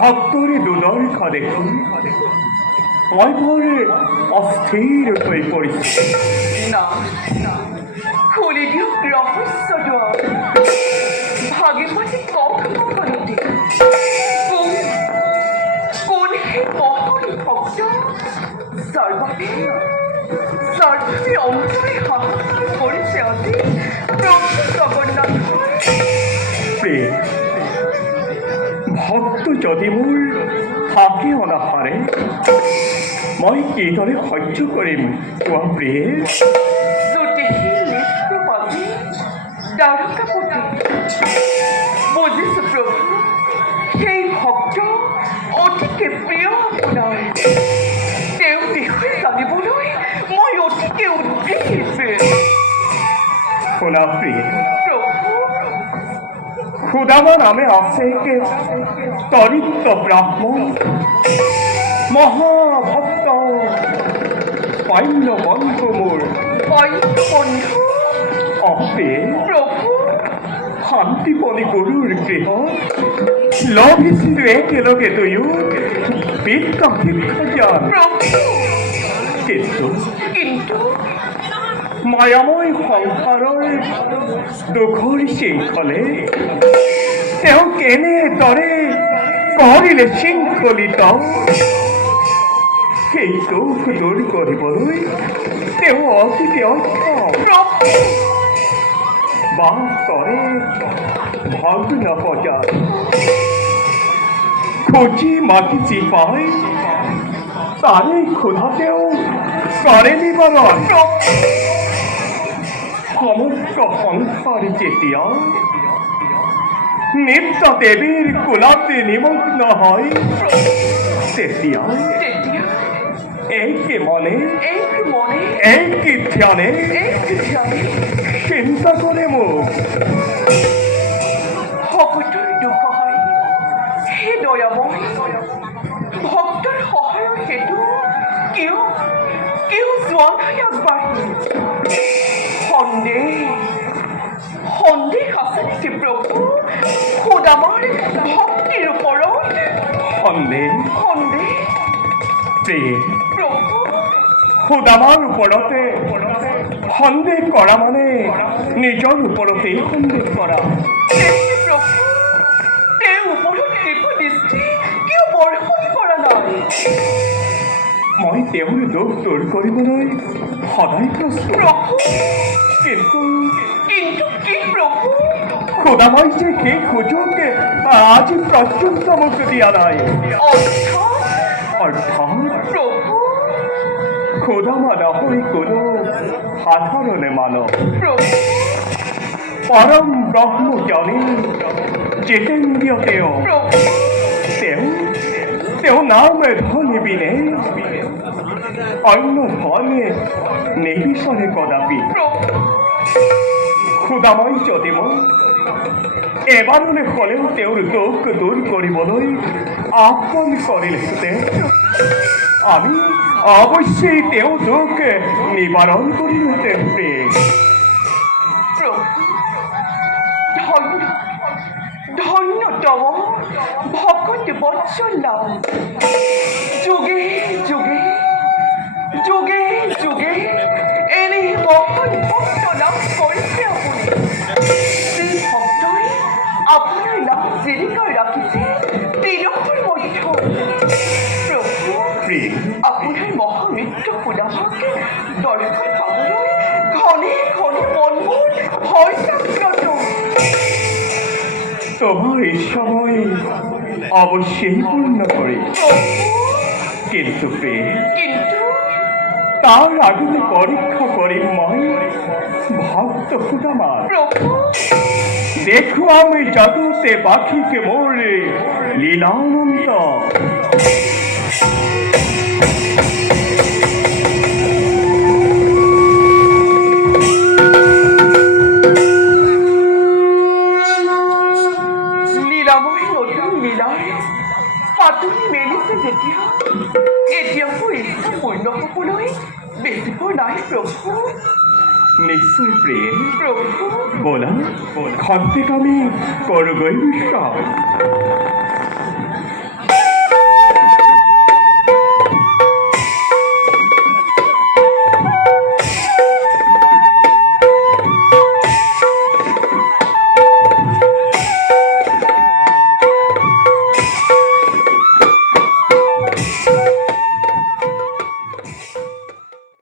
ভক্তরে দুদর্ঘ দেখুন অল্পরে অস্থির হয়ে পড়েছে। না খুলে দিও রহস্য ভাগে ভাগে কখন কোন হে মহান ভক্ত সর্বাপে অন্তরে হাহাকার করেছে অতি প্রভু জগন্নাথ। ভক্ত যদি মূল থাকে অনাহারে মই কিদৰে সহ্য কৰিম কোৱা প্ৰিয়ে? জ্যোতিষী নেত্ৰপতি দ্বাৰকাপতি বুজিছো প্ৰভু, সেই ভক্ত অতিকে প্ৰিয় আপোনাৰ। তেওঁ বিষয়ে জানিবলৈ মই অতিকে উদ্বিগ্ন। শুনা প্ৰিয়ে, প্ৰভু, সুদামা নামে আছে কে তৰিত ব্ৰাহ্মণ, মহাভক্ত পান্য বন্ধু মোৰ। বন্ধু অপে প্ৰভু, শান্তিপণি গুৰুৰ গৃহ লভিছিলো একেলগে দুয়ো বিদ্যা শিক্ষা জ্ঞান। প্ৰভু, কিন্তু কিন্তু মায়াময় সংসাৰৰ দুখৰ শৃংখলে তেওঁ কেনেদৰে কৰিলে শৃংখলিত। সেই দুখ দূৰ কৰিবলৈ তেওঁ অতিকে অক্ষম। প্ৰভু, বাস কৰে ভগ্ন বজাৰ, খুঁজি মাতিছি পাই তাৰে ক্ষুধাতেও কৰে নিবাৰণ। সমগ্ৰ সংসাৰ যেতিয়া নিত্য দেৱীৰ কুলতে নিমগ্ন হয়, তেতিয়া তেতিয়া একে মনে এই মনে একে ধ্যানে এই ধ্যানে চিন্তা কৰে মোক। ভক্তৰ দুঃসহায় হে দয়াময়, ভক্তৰ সহায়ৰ হেতু কিয় কিয় যোৱা নাই আগবাঢ়ি? সন্দেহ আছে নেকি প্ৰভু সুদামাৰ ভক্তিৰ ওপৰত? সন্দেহ সন্দেহ প্ৰিয়ে, প্ৰভু, সুদামাৰ ওপৰতে সন্দেহ কৰা মানে নিজৰ ওপৰতেই সন্দেহ কৰা। তেন্তে প্ৰভু তেওঁৰ ওপৰত কৃপা দৃষ্টি কিয় বৰ্ষণ কৰা নাই? মই তেওঁৰ দুখ দূৰ কৰিবলৈ সদায় প্ৰস্তুত, প্ৰভু, কিন্তু কিন্তু কি প্ৰভু? সুদামাই যে সেই সুযোগ আজি পৰ্যন্ত মোক দিয়া নাই। অৰ্থাৎ প্ৰভু, সুদামা নহয় কোনো সাধাৰণ মানৱ, প্ৰভু, পৰম ব্ৰহ্মজ্ঞানী জিতেন্দ্ৰিয় তেওঁ। প্ৰভু, তেওঁ নাম ধন নিবিনে অন্য ধনে নিবিচাৰে কদাপি। প্ৰভু, সুদাময় যদি মই এবাৰলৈ হ'লেও তেওঁৰ দুখ দূৰ কৰিবলৈ আহ্বান কৰিলেহেঁতেন, আমি অৱশ্যেই তেওঁ দুখ নিবাৰণ কৰিলোহেঁতেন। প্ৰভু, ধন্য ধন্য তব ভকত বৎসলা, যুগে যুগে যুগে যুগে এনে মহান ভক্ত লাভ কৰিছে আপুনি। সেই ভক্তই আপোনাৰ নাম জিলিকাই ৰাখিছে তিলকৰ মধ্যত। প্ৰভু, আপোনাৰ মহামৃত্য সুদামাক দৰ্শন পাবলৈ ঘনে ঘনে মনবোৰ হয় জাগ্ৰত। তোমাৰ ইচ্ছাময় অৱশ্যেই পূৰ্ণ কৰিম, কিন্তু কিন্তু তাৰ আগতে পৰীক্ষা কৰিম মই ভক্ত সুদামাৰ। প্ৰভু, দেখুৱাম জগতে বাকীকে মোৰ লীলানন্ত। লীলাময় নতুন লীলাৰ পাতনি মেলিছে যেতিয়া এতিয়াও ইচ্ছা পূৰ্ণ হ'বলৈ বেছিব নাই প্ৰভু। নিশ্চয় প্ৰিয়ে, প্ৰভু, ব'লা খন্তেক আমি কৰোগৈ বিশ্ৰাম।